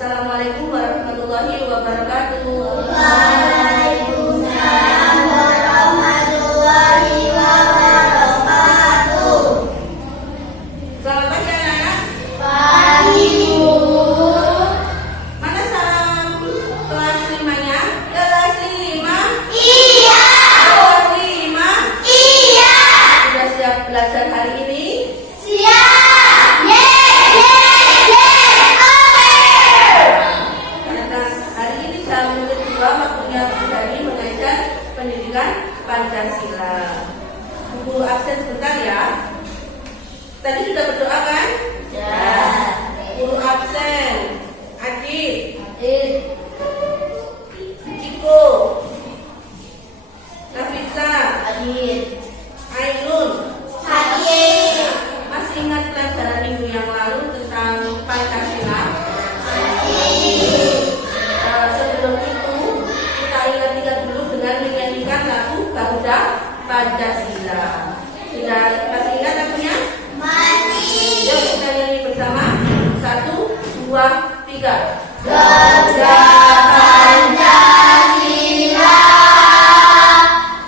Assalamualaikum warahmatullahi wabarakatuh. Waalaikumsalam warahmatullahi wabarakatuh. Selamat pagi anak-anak. Pagi Bu. Mana salam kelas 5-nya? Kelas 5? Iya. Kelas 5? Iya. Sudah siap belajar hari ini? Siap. Karena hari ini jam kedua waktunya dari mengajar pendidikan Pancasila. Guru absen sebentar ya. Tadi sudah berdoa kan? Ya. Guru absen. Adit, Adit. Ciko, Nafisa, Adit. Ainun. Adit. Masih ingat pelajaran minggu yang lalu tentang Pancasila? Sebelum itu kita ingat-ingat dulu dengan menyanyikan lagu Garuda Pancasila. Sudah masih ingat lagunya? Masih. Yuk kita nyanyi bersama. 1, 2, 3. Garuda Pancasila,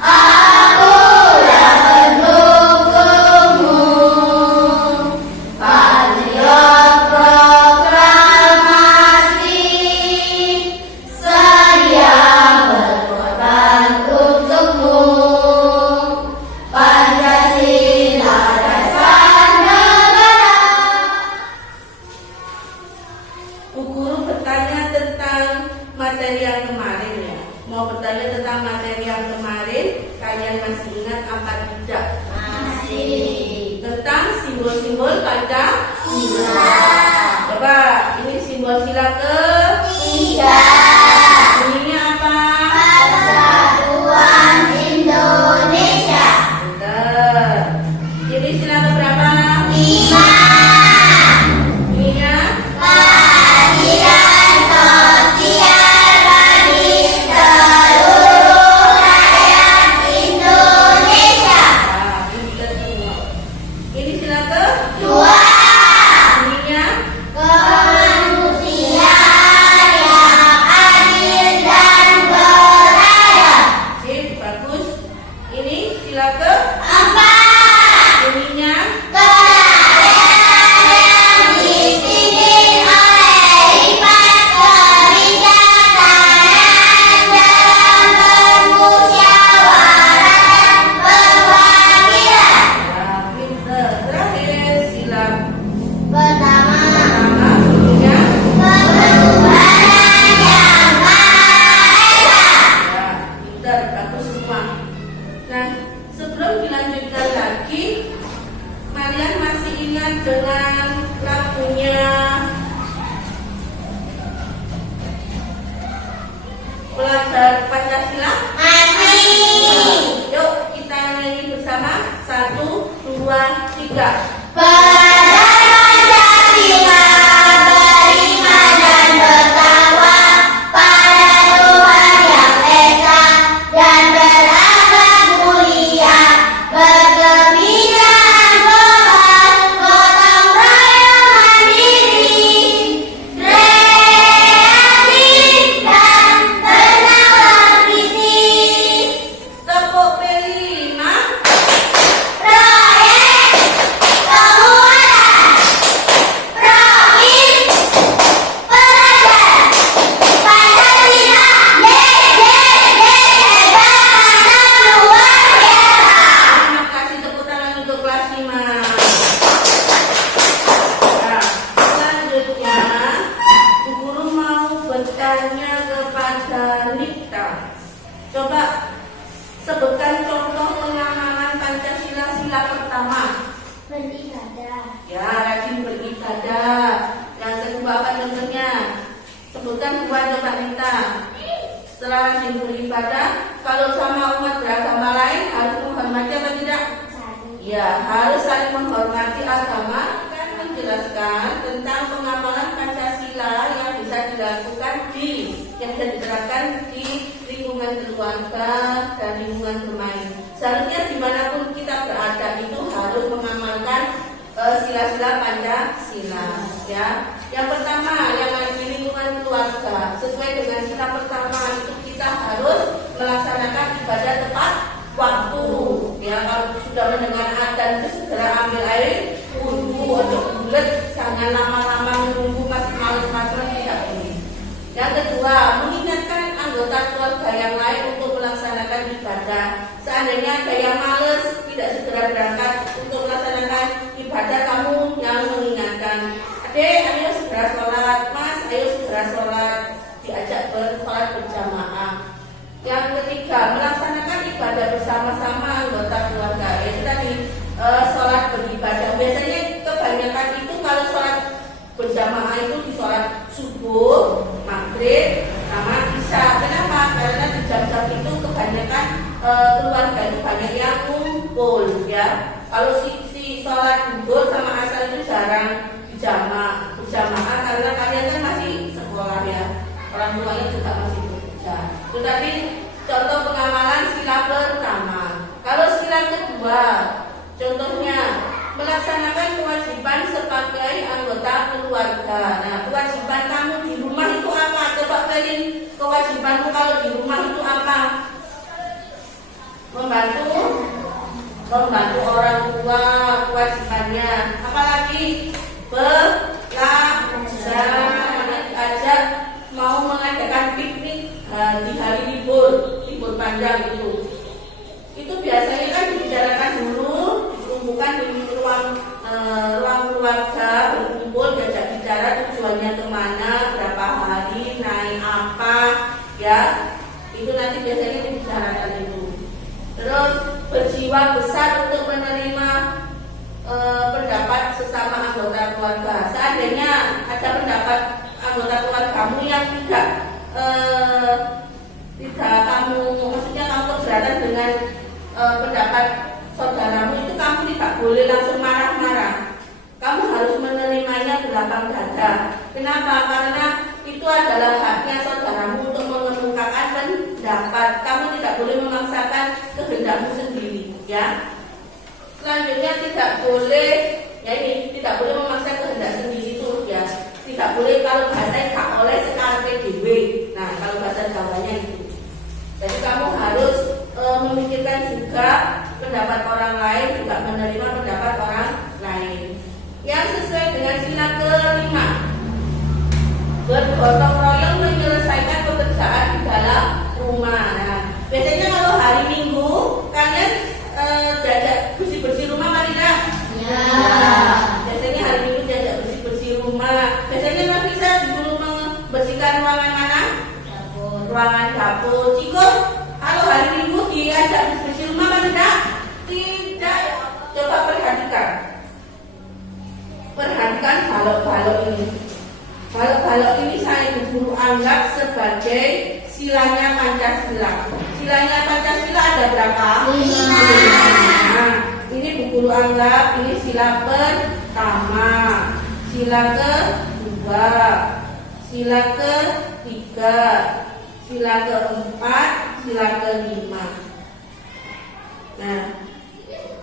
akulah pendukungmu. Patriot proklamasi, saya berkorban untukmu. Pancasila dasar negara. Bu Guru bertanya tentang materi yang kemarin ya. Mau bertanya tentang materi yang kemarin, kalian masih ingat apa tidak? Masih. Tentang simbol-simbol Pancasila. Sila. Coba ini simbol sila ke Tiga. bunyinya apa? Persatuan Indonesia. Benar. Ini sila ke berapa? 5. Bunyinya Keadilan sosial bagi seluruh rakyat Indonesia. pintar semua. Ini sila ke 2. bunyinya Kemanusiaan yang adil dan beradab. sip, bagus. Ini sila ke 4. bunyinya Kedaulatan yang dipimpin oleh hikmat kebijaksanaan dalam permusyawaratan perwakilan. pintar. Terakhir sila Pertama, pertama bunyinya ketuhanan yang Maha Esa. pintar, bagus semua. Nah, sebelum dilanjutkan lagi, kalian masih ingat dengan lagunya Pelajar Pancasila? Masih. Yuk kita nyanyi bersama. 1, 2, 3. Pelajar Pancasila beriman dan bertakwa pada Tuhan Yang Esa dan berakhlak mulia, berkebudayaan global, gotong royong mandiri, kreatif dan bernalar kritis. Tepuk P5. Proyek kemuatan profil pelajar Pancasila. Hebat luar biasa. Terima kasih, tepuk tangan untuk kelas 5. Nah, selanjutnya Bu Guru mau bertanya kepada Nita. Coba sebutkan contoh pengamalan Pancasila sila pertama. Beribadah. Ya, rajin beribadah. Yang kedua apa contohnya? Sebutkan dua coba Nita. Setelah rajin beribadah, kalau sama umat beragama lain harus menghormati apa tidak? Ya, harus saling menghormati agama dan menjelaskan tentang pengamalan Pancasila yang bisa dilakukan yang bisa diterapkan di lingkungan keluarga dan lingkungan bermain. Seharusnya dimanapun kita berada itu harus mengamalkan sila-sila Pancasila. ya. Yang pertama, yang di lingkungan keluarga, sesuai dengan sikap pertama itu kita harus melaksanakan ibadah tepat waktu. Ya, kalau sudah mendengar adzan itu segera ambil air wudhu untuk bulat, jangan lama-lama menunggu masih malas-malas, tidak boleh. Yang kedua, mengingatkan anggota keluarga yang lain untuk melaksanakan ibadah. Seandainya ada yang males tidak segera berangkat untuk melaksanakan ibadah, kamu yang mengingatkan, adek ayo segera sholat, mas ayo segera sholat, diajak sholat berjamaah. Yang ketiga, melaksanakan ibadah bersama-sama anggota keluarga. Itu tadi sholat beribadah. Biasanya kebanyakan itu kalau sholat berjamaah itu di sholat subuh, maghrib, sama isya. Kenapa? Karena di jam-jam itu kebanyakan keluarga itu banyak yang kumpul, ya. Kalau si sholat zuhur sama asar itu jarang berjamaah karena kalian kan masih sekolah, ya. Orang tuanya juga masih bekerja. Itu tadi contoh pengamalan sila pertama. Kalau sila kedua, contohnya melaksanakan kewajiban sebagai anggota keluarga. Nah, kewajiban kamu di rumah itu apa? Coba kalian, kewajibanmu kalau di rumah itu apa? Membantu orang tua, kewajibannya. Apalagi belajar, diajak mau mengadakan piknik di hari libur panjang itu. Itu biasanya kan dibicarakan dulu, dikumpulkan di ruang keluarga, berkumpul, diajak bicara tujuannya kemana, berapa hari, naik apa, ya. Itu nanti biasanya dibicarakan itu. Terus berjiwa besar untuk menerima pendapat sesama anggota keluarga. Seandainya ada pendapat anggota keluargamu yang tidak kamu, maksudnya kamu keberatan dengan pendapat saudaramu, itu kamu tidak boleh langsung marah-marah. Kamu harus menerimanya berlapang dada. Kenapa? Karena itu adalah haknya saudaramu untuk mengemukakan pendapat. Kamu tidak boleh memaksakan kehendakmu sendiri, ya. Selanjutnya tidak boleh, ya ini tidak boleh memaksa kehendak sendiri itu, ya. Tidak boleh, kalau bahasa gak oleh sekarang PDW. Nah, kalau bahasa Jawanya itu. Jadi kamu harus memikirkan juga pendapat orang lain, juga menerima pendapat orang lain. Yang sesuai dengan sila kelima, bergotong royong menyelesaikan pekerjaan di dalam rumah. Nah, biasanya kalau hari Minggu kalian jajak bersih-bersih rumah kan tidak? Ya. Biasanya hari Minggu jajak bersih-bersih rumah. Biasanya Nafisa disuruh membersihkan ruangan mana? Ruangan dapur. Ciko, kalau hari Minggu diajak bersih rumah kan tidak? Tidak. Coba perhatikan balok-balok ini. Balok-balok ini saya guru anggap sebagai silanya Pancasila. Silanya Pancasila ada berapa? 5. Nah, ini Bu Guru anggap ini sila pertama, sila kedua, sila ketiga, sila keempat, sila kelima. Nah,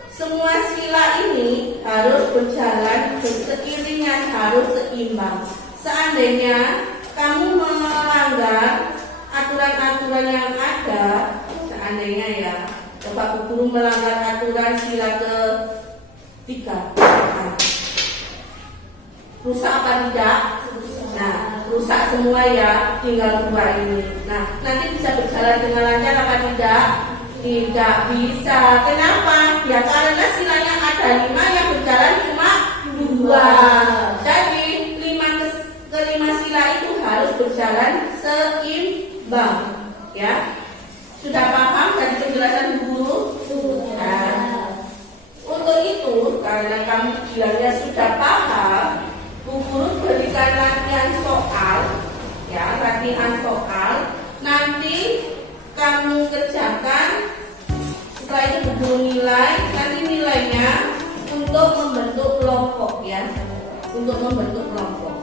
semua sila ini harus berjalan seiringan, harus seimbang. Seandainya kamu melanggar aturan-aturan yang ada, seandainya ya, coba Bu Guru melanggar aturan sila ketiga, rusak apa tidak? Nah, rusak semua ya, tinggal 2 ini. Nah, nanti bisa berjalan dengan lancar apa tidak? Tidak bisa. Kenapa? Ya karena silanya ada 5, yang berjalan cuma 2. Jadi kelima sila itu harus berjalan seimbang, ya. Sudah paham dari penjelasan guru? Nah, untuk itu karena kamu bilangnya sudah paham, Bu Guru berikan latihan soal, ya, latihan soal. Nanti kamu kerjakan, setelah itu Bu Guru nilai. Nanti nilainya untuk membentuk kelompok, ya, untuk membentuk kelompok.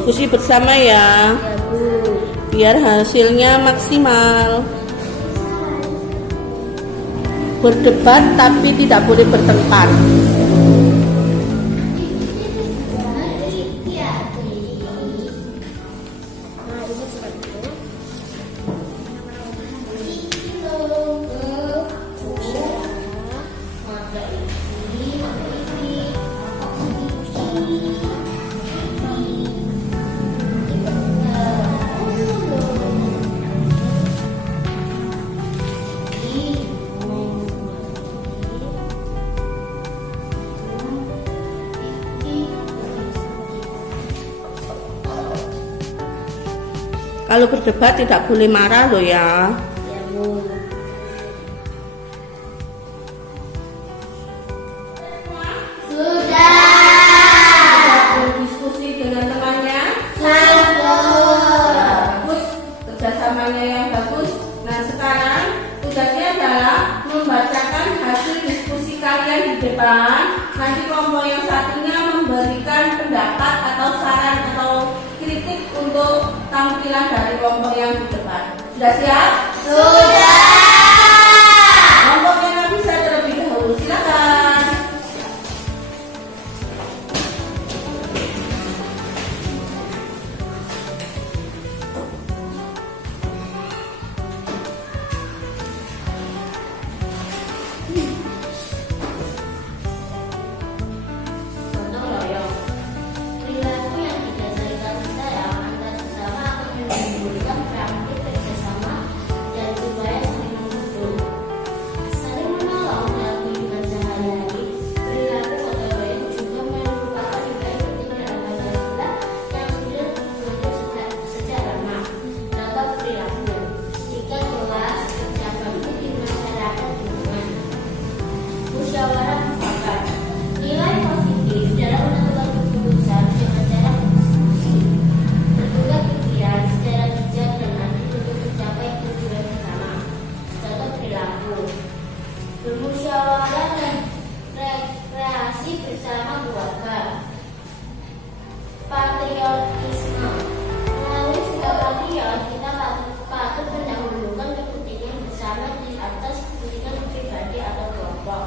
Diskusi bersama ya, Ya, Bu. biar hasilnya maksimal. Berdebat tapi tidak boleh bertengkar. Kalau berdebat tidak boleh marah loh ya. Ya, Bu. Sudah. Berdiskusi dengan temannya. Satu. Bagus, kerjasamanya yang bagus. Nah sekarang tugasnya adalah membacakan hasil diskusi kalian di depan. Nanti kelompok yang satunya memberikan pendapat atau saran atau kritik untuk tampilan dari kelompok yang di depan. Sudah siap? Sudah. Kelompok yang bisa terlebih dahulu, silakan. Contoh loyong. Perilaku yang didasari kasih sayang antar sesama akan menimbulkan praktik kerjasama dan supaya saling membantu, saling menolong dalam kehidupan sehari-hari. Perilaku gotong royong juga merupakan nilai penting dalam Pancasila yang sudah dibentuk sejak lama. Contoh perilaku: jika kelas kerja bakti di masyarakat lingkungan, musyawarah mufakat, nilai positif dalam menentukan keputusan dengan cara berdiskusi, bertukar pikiran secara bijak dan adil untuk mencapai tujuan bersama. Contoh perilaku: bermusyawarah dan rekreasi bersama keluarga. Patriotisme: melalui sikap patriot, kita patut mendahulukan kepentingan bersama di atas kepentingan pribadi atau kelompok.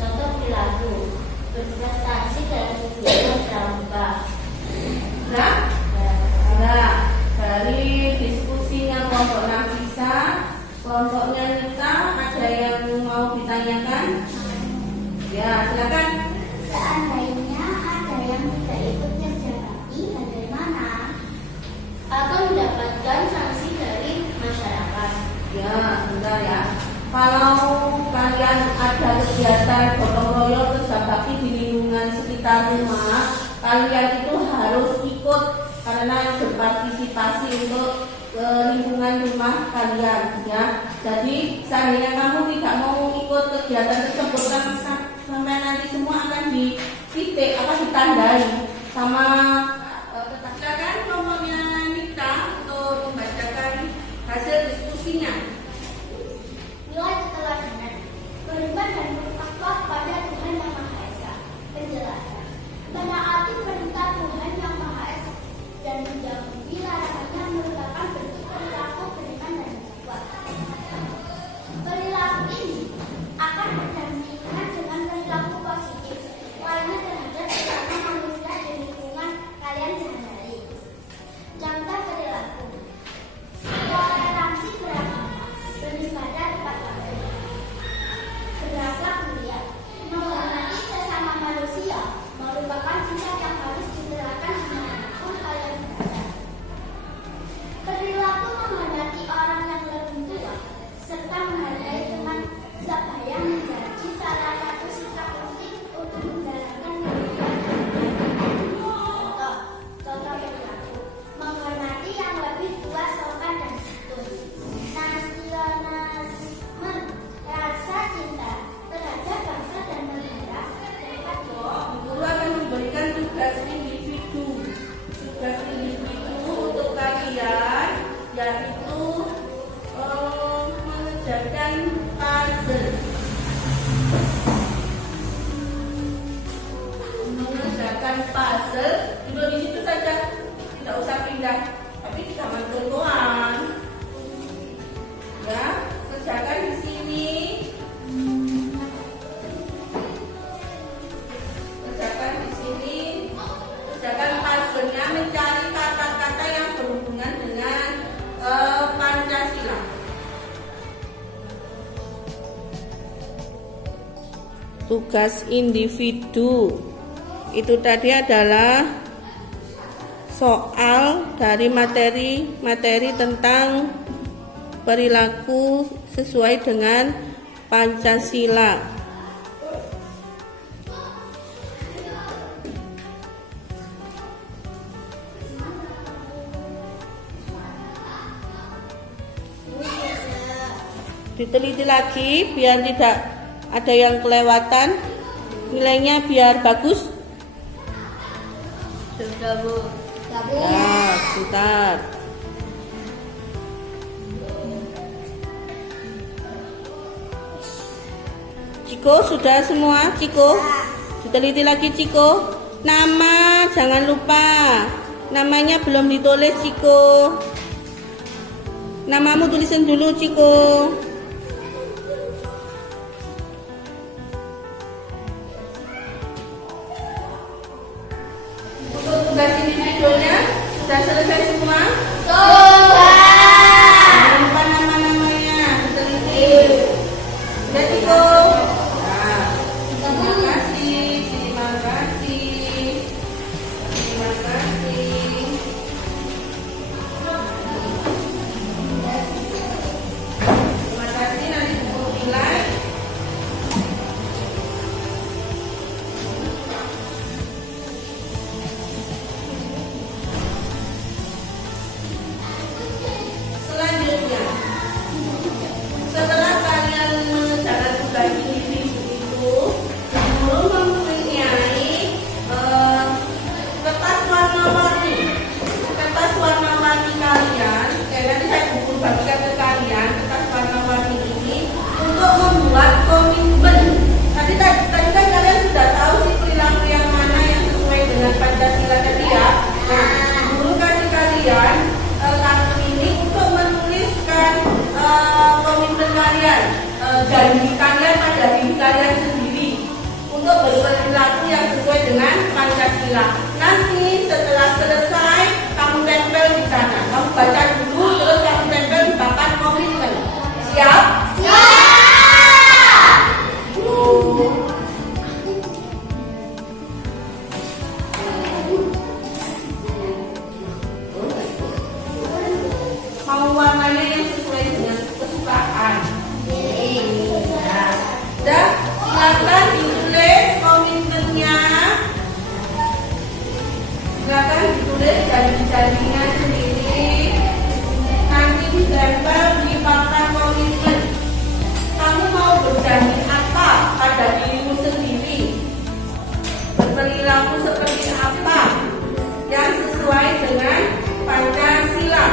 Contoh perilaku: berprestasi dalam kegiatan pramuka. Nah, nah, dari diskusinya kelompok Nafisa, kelompoknya Nita, ada yang mau ditanyakan? Ya, silakan. Seandainya ada yang tidak ikut kerja bakti, bagaimana? Akan mendapatkan sanksi dari masyarakat. Ya, bentar ya. Kalau kalian ada kegiatan gotong royong kerja bakti di lingkungan sekitar rumah, kalian itu harus ikut karena berpartisipasi untuk lingkungan rumah kalian ya. Jadi seandainya kamu tidak mau ikut kegiatan tersebut kan sampai nanti semua akan di titik ditandai sama silakan kelompoknya Nita untuk membacakan hasil diskusinya. Nilai keteladanan, beriman dan bertakwa kepada Tuhan Yang Maha Esa. Penjelasan: menaati perintah Tuhan Yang Maha Esa dan menjauhi larangannya merupakan bentuk perilaku beriman dan bertakwa. Perilaku ini akan berdampingan dengan perilaku positif lainnya terhadap sesama manusia di lingkungan tugas individu. Itu tadi adalah soal dari materi tentang perilaku sesuai dengan Pancasila. Diteliti lagi biar tidak ada yang kelewatan, nilainya biar bagus. Sudah, Bu. Ya, sebentar. Ciko, sudah semua? Ciko, diteliti lagi Ciko. Nama, jangan lupa. Namanya belum ditulis Ciko. Namamu tulisin dulu Ciko. Untuk tugas individunya sudah selesai semua? Jangan lupa nama-namanya diteliti. Udah Ciko. Nah, terima kasih. Terima kasih nanti tunggu nilai. Selanjutnya, setelah kalian mengerjakan tugas individu itu, guru mempunyai kertas warna-warni. Kertas warna-warni kalian, nanti saya bagikan ke kalian kertas warna-warni ini untuk membuat komitmen. Tadi kan kalian sudah tahu sih perilaku yang mana yang sesuai dengan Pancasila tadi ya. Nah, guru kasih kalian kartu ini untuk menuliskan komitmen kalian, janji kalian pada diri kalian sendiri untuk berperilaku yang sesuai dengan Pancasila. Nanti setelah selesai kamu tempel di sana, kamu baca dulu terus kamu tempel di papan komitmen. Siap? Mau warnanya yang sesuai dengan kesukaan. Udah, silakan ditulis komitmennya. Silakan ditulis janji-janjinya sendiri. Nanti ditempel di papan komitmen. Kamu mau berjanji apa pada dirimu sendiri? Berperilaku seperti apa yang sesuai dengan Pancasila?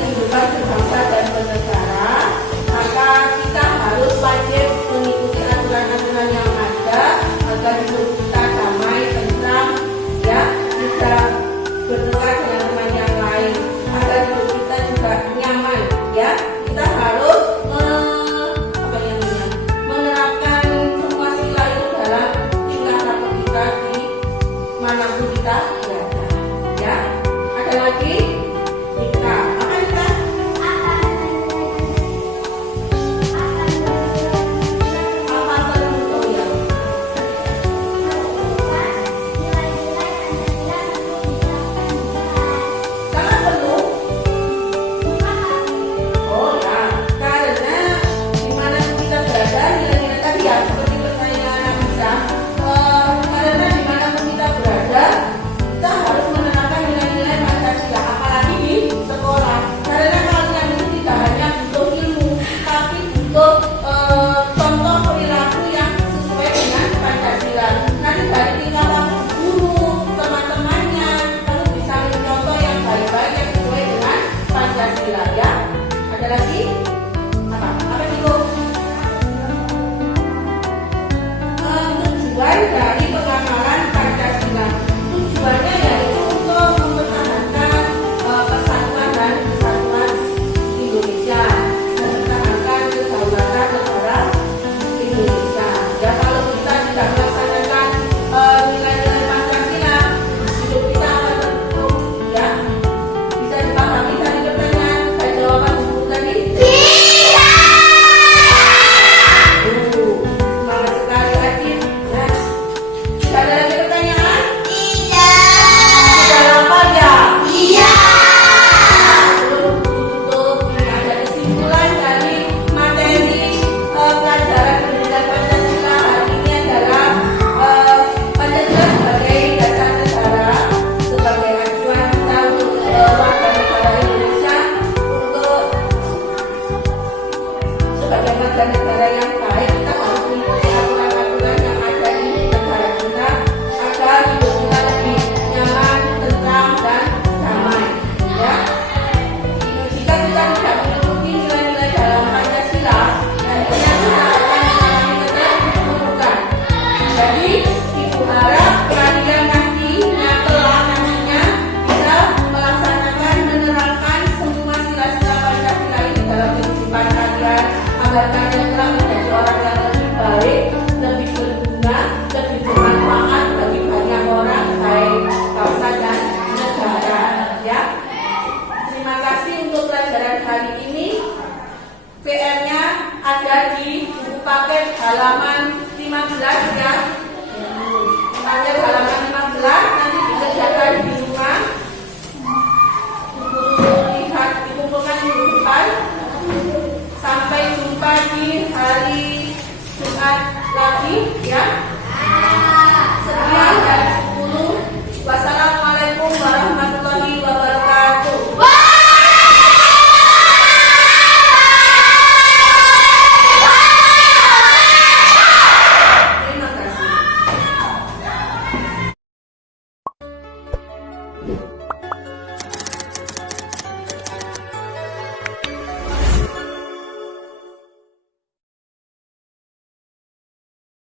kehidupan berbangsa dan bernegara, maka kita harus wajib mengikuti aturan-aturan yang ada agar hidup kita damai, tentram, ya, tidak bertengkar dengan teman yang lain, agar hidup kita juga nyaman, ya. Kita harus menerapkan semua sila itu dalam tingkah laku kita di manapun kita berada, ya. Ada lagi? Nika, apa Nika? Apa tertentu ya? Sangat perlu. Oh ya, karena dimanapun kita berada, nilai-nilai tadi ya seperti pertanyaan Anissa, karena dimanapun kita berada, kita harus menerapkan nilai-nilai Pancasila, apalagi di sekolah. Karena kalian itu tidak hanya butuh ilmu, tapi butuh contoh perilaku yang sesuai dengan Pancasila. Nanti dari tingkah laku guru, teman-temannya, kamu bisa mencontoh yang baik-baik yang sesuai dengan Pancasila, ya. Ada lagi? Apa itu? Tujuan dari pengamalan Pancasila. Tujuannya yaitu untuk mempertahankan persatuan dan kesatuan Indonesia, dan mempertahankan kedaulatan negara Indonesia. Ya, kalau kita tidak melaksanakan nilai-nilai Pancasila, hidup kita akan terpuruk, ya. Bisa dipahami dari pertanyaan dan jawaban guru tadi? Semangat sekali Adit. Ya. Tidak ada lagi pertanyaan? Sudah lapar ya? Sebelum tutup, ini ada kesimpulan dari materi pelajaran pendidikan Pancasila hari ini adalah Pancasila sebagai dasar negara, sebagai acuan kita untuk warga negara Indonesia, untuk sebagai warga negara yang baik, kita harus mengikuti aturan-aturan yang ada di negara kita agar hidup kita lebih nyaman, tentram, dan damai, ya. Jika kita tidak mengikuti nilai-nilai dalam Pancasila, nantinya kita akan mengalami keterpurukan. Jadi, Ibu harap kalian nantinya bisa melaksanakan, menerapkan semua sila-sila Pancasila ini dalam kehidupan kalian, agar kalian telah menjadi orang yang lebih baik, lebih berguna, lebih bermanfaat bagi banyak orang, baik bangsa dan negara, ya. Terima kasih untuk pelajaran hari ini. PR-nya ada di buku paket halaman 15, ya. Paket halaman 15 nanti dikerjakan di rumah. Guru lihat dikumpulkan minggu depan. Sampai jumpa di hari Jumat lagi.